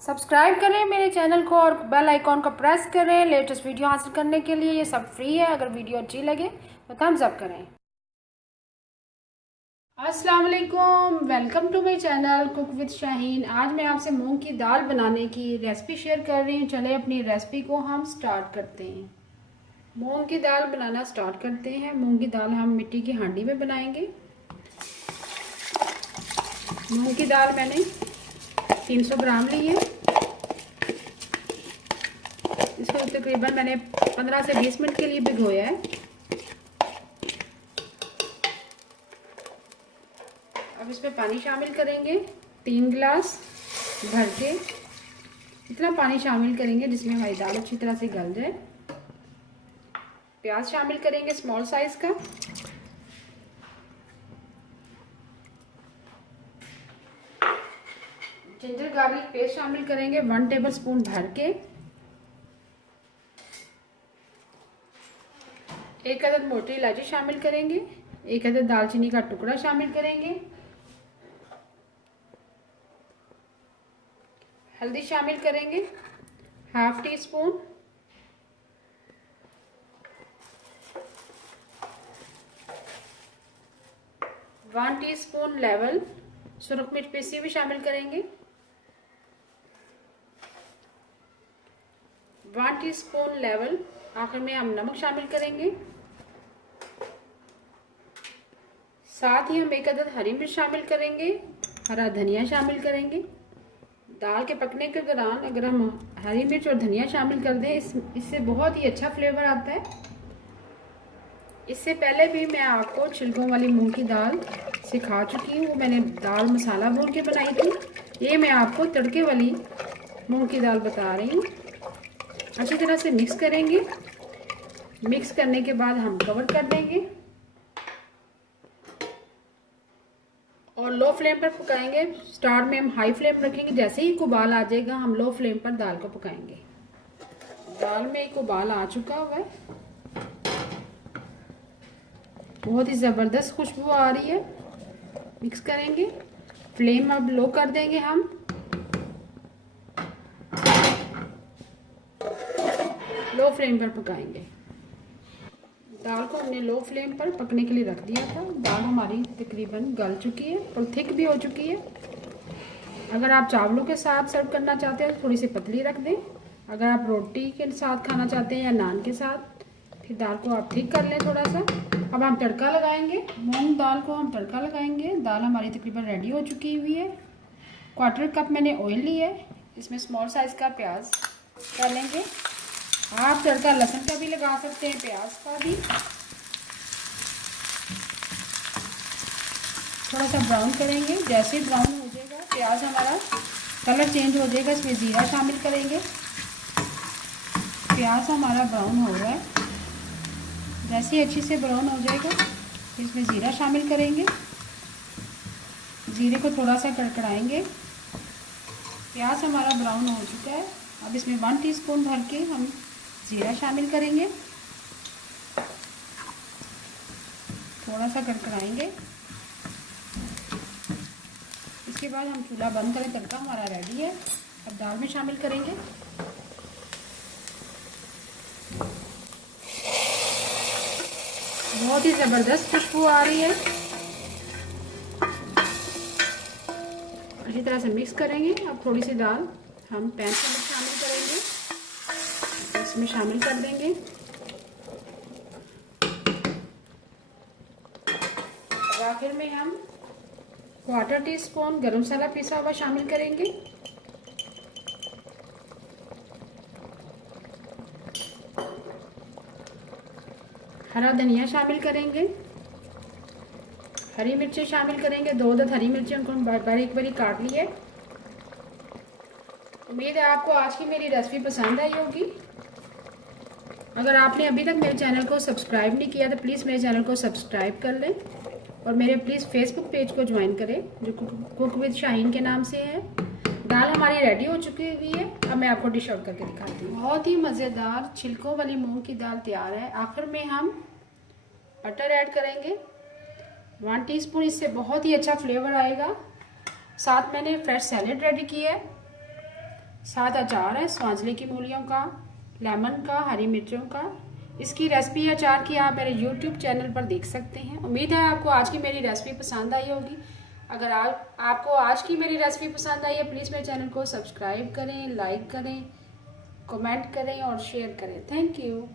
Subscribe करें मेरे channel को और बेल आइकॉन को प्रेस करें लेटेस्ट वीडियो हासिल करने के लिए। ये सब फ्री है। अगर वीडियो अच्छी लगे तो थम्स अप करें। अस्सलाम वालेकुम, welcome to my channel cook with Shaheen. आज मैं आपसे मूंग की दाल बनाने की रेसिपी शेयर कर रही हूँ। चले अपनी रेसिपी को हम स्टार्ट करते हैं। मूंग की दाल बनाना स्टार्ट करते हैं। मूंग की दाल हम मिट्टी की हांडी में बनाएंगे। मूंग की दाल मैंने 300 ग्राम ली है। इसको तकरीबन मैंने 15 से 20 मिनट के लिए भिगोया है। अब इसमें पानी शामिल करेंगे 3 गिलास भर के। इतना पानी शामिल करेंगे जिसमें हमारी दाल अच्छी तरह से गल जाए। प्याज शामिल करेंगे स्मॉल साइज का। जिंजर गार्लिक पेस्ट शामिल करेंगे 1 टेबलस्पून भर के। 1 अदद मोटी इलायची शामिल करेंगे। 1 अदद दालचीनी का टुकड़ा शामिल करेंगे। हल्दी शामिल करेंगे ½ टीस्पून। वन टीस्पून लेवल सुरख मिर्च पीसी भी शामिल करेंगे। 1 टीस्पून लेवल। आखिर में हम नमक शामिल करेंगे। साथ ही हम 1 अदद हरी मिर्च शामिल करेंगे। हरा धनिया शामिल करेंगे। दाल के पकने के दौरान अगर हम हरी मिर्च और धनिया शामिल कर दें इससे बहुत ही अच्छा फ्लेवर आता है। इससे पहले भी मैं आपको छिलकों वाली मूंग की दाल सिखा चुकी हूँ। मैंने दाल मसाला भून के बनाई थी। ये मैं आपको तड़के वाली मूंग की दाल बता रही हूँ। अच्छी तरह से मिक्स करेंगे। मिक्स करने के बाद हम कवर कर देंगे और लो फ्लेम पर पकाएंगे। स्टार्ट में हम हाई फ्लेम रखेंगे। जैसे ही उबाल आ जाएगा हम लो फ्लेम पर दाल को पकाएंगे। दाल में एक उबाल आ चुका हुआ है। बहुत ही ज़बरदस्त खुशबू आ रही है। मिक्स करेंगे। फ्लेम अब लो कर देंगे हम। लो फ्लेम पर पकाएंगे। दाल को हमने लो फ्लेम पर पकने के लिए रख दिया था। दाल हमारी तकरीबन गल चुकी है और थिक भी हो चुकी है। अगर आप चावलों के साथ सर्व करना चाहते हैं तो थोड़ी सी पतली रख दें। अगर आप रोटी के साथ खाना चाहते हैं या नान के साथ फिर दाल को आप थिक कर लें थोड़ा सा। अब हम तड़का लगाएंगे। मूंग दाल को हम तड़का लगाएंगे। दाल हमारी तकरीबन रेडी हो चुकी हुई है। 1/4 कप मैंने ऑयल लिया है। इसमें स्मॉल साइज़ का प्याज डालेंगे। आप तड़का लहसुन का भी लगा सकते हैं, प्याज का भी। थोड़ा सा ब्राउन करेंगे। जैसे ही ब्राउन हो जाएगा प्याज हमारा कलर चेंज हो जाएगा इसमें ज़ीरा शामिल करेंगे। प्याज हमारा ब्राउन हो रहा है। जैसे ही अच्छी से ब्राउन हो जाएगा इसमें ज़ीरा शामिल करेंगे। ज़ीरे को थोड़ा सा कड़कड़ाएंगे। प्याज हमारा ब्राउन हो चुका है। अब इसमें 1 टीस्पून भर के हम ज़ीरा शामिल करेंगे। थोड़ा सा कड़कड़ाएंगे। इसके बाद हम चूल्हा बंद करें। तड़का हमारा रेडी है। अब दाल में शामिल करेंगे। बहुत ही ज़बरदस्त खुशबू आ रही है। अच्छी तरह से मिक्स करेंगे। अब थोड़ी सी दाल हम पैन के अंदर शामिल करेंगे। इसमें शामिल कर देंगे। और आखिर में हम 1/4 टीस्पून गरम मसाला पिसा हुआ शामिल करेंगे। हरा धनिया शामिल करेंगे। हरी मिर्ची शामिल करेंगे। 2 अदद हरी मिर्ची उनको बारीक बारीक काट ली है। उम्मीद है आपको आज की मेरी रेसिपी पसंद आई होगी। अगर आपने अभी तक मेरे चैनल को सब्सक्राइब नहीं किया तो प्लीज़ मेरे चैनल को सब्सक्राइब कर लें और मेरे प्लीज़ फेसबुक पेज को ज्वाइन करें जो कुक विद शाहीन के नाम से है। दाल हमारी रेडी हो चुकी हुई है। अब मैं आपको डिश आउट करके दिखाती हूँ। बहुत ही मज़ेदार छिलकों वाली मूंग की दाल तैयार है। आखिर में हम बटर ऐड करेंगे 1 टीस्पून। इससे बहुत ही अच्छा फ्लेवर आएगा। साथ मैंने फ्रेश सैलेड रेडी की है। साथ अचार है स्वांजले की मूलियों का, लेमन का, हरी मिर्चों का। इसकी रेसिपी अचार की आप मेरे YouTube चैनल पर देख सकते हैं। उम्मीद है आपको आज की मेरी रेसिपी पसंद आई होगी। अगर आपको आज की मेरी रेसिपी पसंद आई है, प्लीज़ मेरे चैनल को सब्सक्राइब करें, लाइक करें, कमेंट करें और शेयर करें। Thank you.